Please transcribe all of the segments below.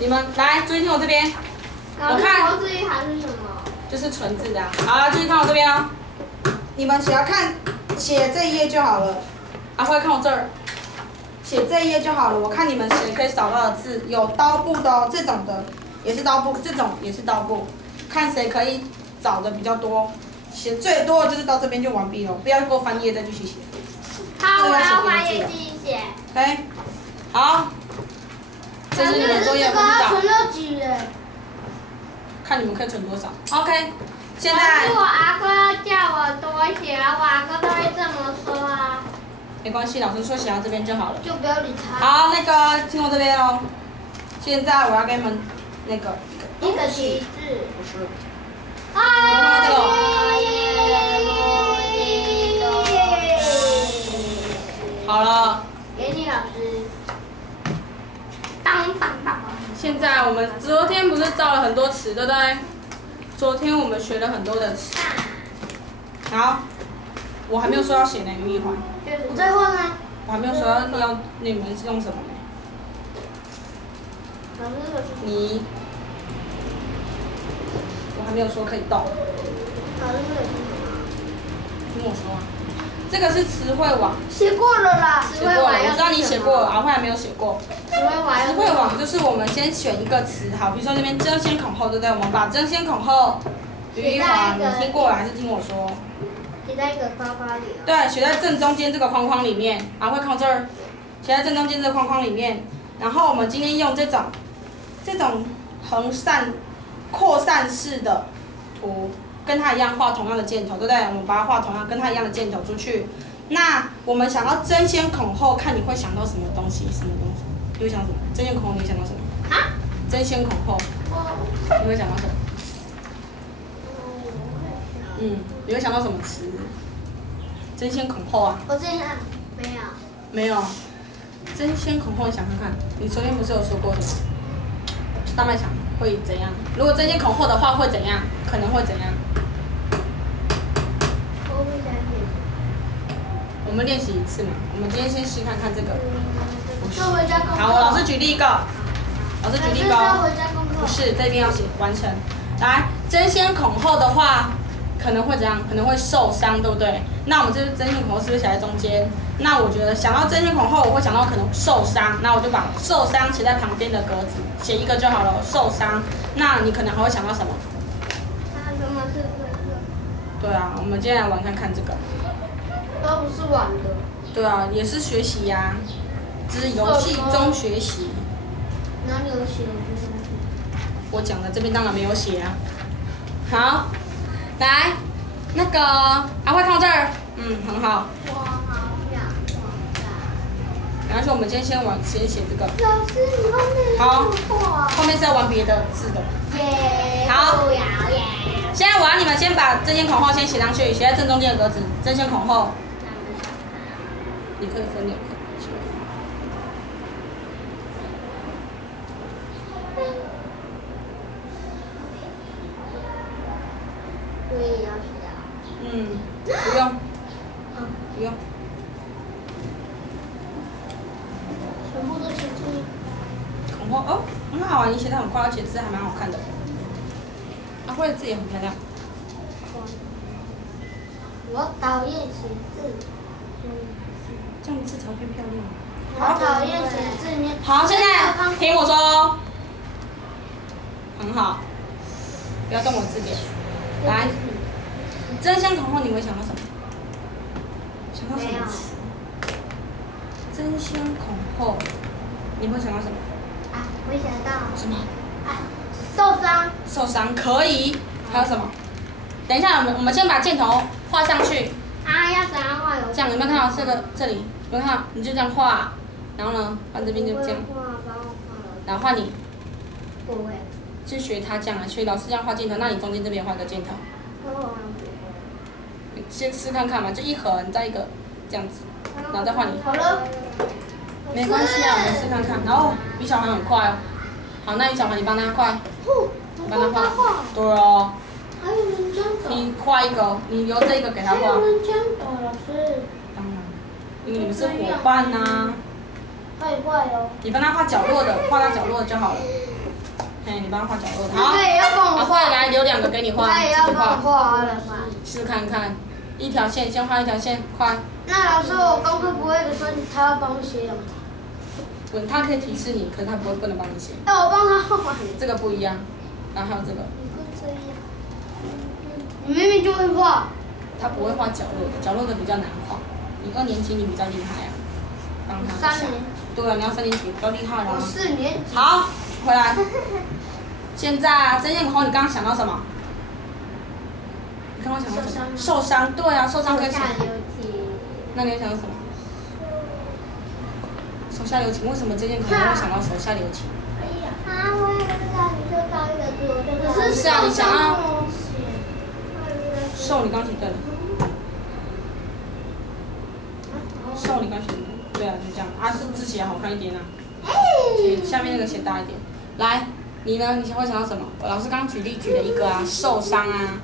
你们来注意听我这边，我看字一行是什么？就是纯字的啊。好，注意看我这边哦。你们只要看写这一页就好了。阿辉看我这儿，写这一页就好了。我看你们谁可以找到的字，有刀部的哦，这种的也是刀部，这种也是刀部，看谁可以找的比较多。写最多的就是到这边就完毕了，不要给我翻页再继续写。好，我要翻页继续写。OK， 好。这是你们作业，我们找。存了几人？看你们可以存多少。OK， 现在。我阿哥要叫我多写啊，我阿哥都会这么说啊。没关系，老师说写到这边就好了。就不要理他。好，那个听我这边哦。现在我要给你们那个一个旗帜。不是。啊！这个。好了。给你老师。现在我们昨天不是造了很多词，对不对？昨天我们学了很多的词。好，我还没有说要写呢，于一环。我最后呢？我还没有说要你们是用什么呢？你，我还没有说可以动。听我说啊。这个是词汇网，写过了啦。写过了，我知道你写过了，阿慧还没有写过。词汇网就是我们先选一个词，好，比如说这边争先恐后，对不对？我们把争先恐后，于一环，你听过了还是听我说？写在一个框框里。对，写在正中间这个框框里面，阿慧看这儿，写在正中间这个框框里面。然后我们今天用这种横散、扩散式的图。跟它一样画同样的箭头，对不对？我们把它画同样跟它一样的箭头出去。那我们想要争先恐后，看你会想到什么东西？什么东西？你会想什么？争先恐后，你会想到什么？啊？争先恐后。你会想到什么？你会想到什么词？争先恐后啊？我这样没有。没有。争先恐后，你想看看，你昨天不是有说过什么？大卖场会怎样？如果争先恐后的话，会怎样？可能会怎样？我们练习一次嘛，我们今天先试看看这个。好，老师举例一个。老师举例一个。不是，这边要写完成。来，争先恐后的话，可能会怎样？可能会受伤，对不对？那我们这争先恐后是不是写在中间？那我觉得想到争先恐后，我会想到可能受伤，那我就把受伤写在旁边的格子，写一个就好了。受伤，那你可能还会想到什么？对啊，我们今天来玩看看这个。都不是玩的。对啊，也是学习呀，只是游戏中学习。哪里有写？我讲的这边当然没有写啊。好，来，那个阿慧看到这儿，很好。我好想然后说我们今天先写这个。老师，你后面好，后面是要玩别的字的。好。现在我要你们先把争先恐后先写上去，写在正中间的格子，争先恐后。你可以分2个。我也要写。不用。不用。全部都写进去。恐后哦，很好啊，你写得很快，而且字还蛮好看的。阿慧的字也很漂亮。我讨厌写字。这样字才会变漂亮。我讨厌写字。好，现在听我说。很好。不要动我字典。来，争先恐后你会想到什么？想到什么词？争先恐后，你会想到什么？啊，我想到。什么？啊，受伤。受伤可以。还有什么？等一下，我们先把箭头画上去。啊，要怎样画？这样有没有看到这里？有没有看到？你就这样画，然后呢，换这边就这样。然后换你。不会。就学他这样啊，学老师这样画箭头，那你中间这边画个箭头。先试看看嘛，就一横再一个这样子，然后再换你。好了。没关系啊，我们试看看。然后于小涵很快哦。好，那于小涵你帮他快。帮他画。对哦。还有人这样的。你画一个，你由这个给他画。还有人这样的，老师。当然，因为你们是伙伴呐。会哦。你帮他画角落的，画到角落就好了。嘿，你帮他画角落的。好。那也要帮我画。来，留2个给你画，那也要帮我画了吗？试看看，一条线，先画一条线，快。那老师，我功课不会的时候，他要帮我写吗？不，他可以提示你，可是他不能帮你写。那我帮他画。这个不一样，然后还有这个。你不这样。你明明就会画。他不会画角落的，角落的比较难画。你2年级你比较厉害啊，帮他。3年。对啊，你要3年级比较厉害啦。我4年级。好，回来。现在针线口后，你刚刚想到什么？你刚刚想到什么？受伤。对啊，受伤可以写。那你又想到什么？手下留情。为什么针线口后会想到手下留情？我也不知道，你就到一个字，我就不是啊，你想要。受你刚写对了。受你刚写对。对啊，就这样。啊，是字写好看一点啊。下面那个写大一点。来，你呢？你会想到什么？老师刚举例举了一个啊，受伤啊。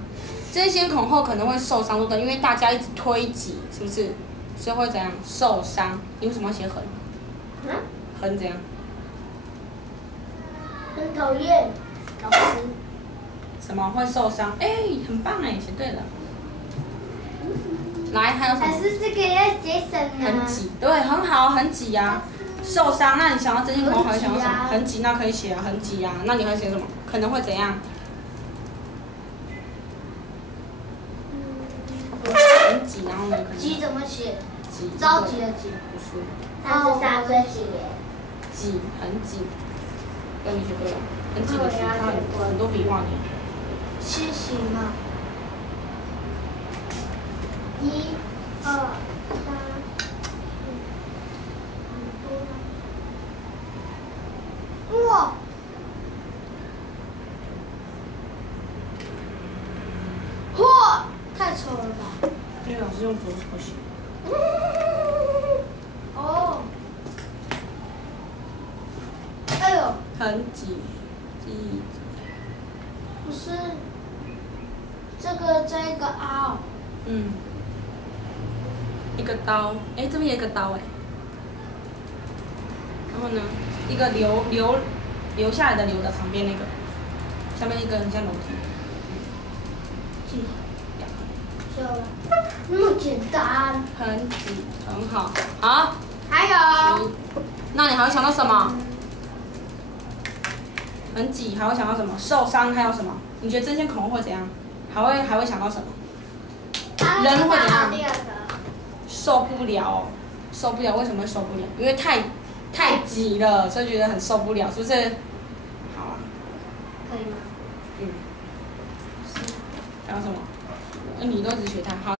针线孔后可能会受伤，对不对？因为大家一直推挤，是不是？所以会怎样？受伤。你为什么要写横？横怎样？很讨厌，老师。什么会受伤？哎，很棒哎，写对了。来，还有什么？老师，这个要节省啊。很挤，对，很好，很挤呀。受伤，那你想要针线口后还会想到什么？很挤，那可以写啊，很挤啊。那你会写什么？可能会怎样？很挤，然后呢？挤怎么写？挤。着急的挤。不是。它是大声挤。挤，很挤。跟你学对了，很挤的挤，它很多笔画点。楔形嘛。1、2、3、4、5。哇！嚯！太丑了吧！因为老师用左手写。哦。哎呦！很挤，挤。不是，这个个凹。一个刀，哎，这边有一个刀哎。然后呢，一个留下来的留的旁边那个，下面一个很像楼梯。就那么简单。很挤，很好，好。还有。那你还会想到什么？很挤，还会想到什么？受伤，还有什么？你觉得针线孔后会怎样？还会想到什么？人会怎样？受不了，受不了，为什么会受不了？因为太挤了，所以觉得很受不了，是不是？好啊。可以吗？还有什么？你都只学它好。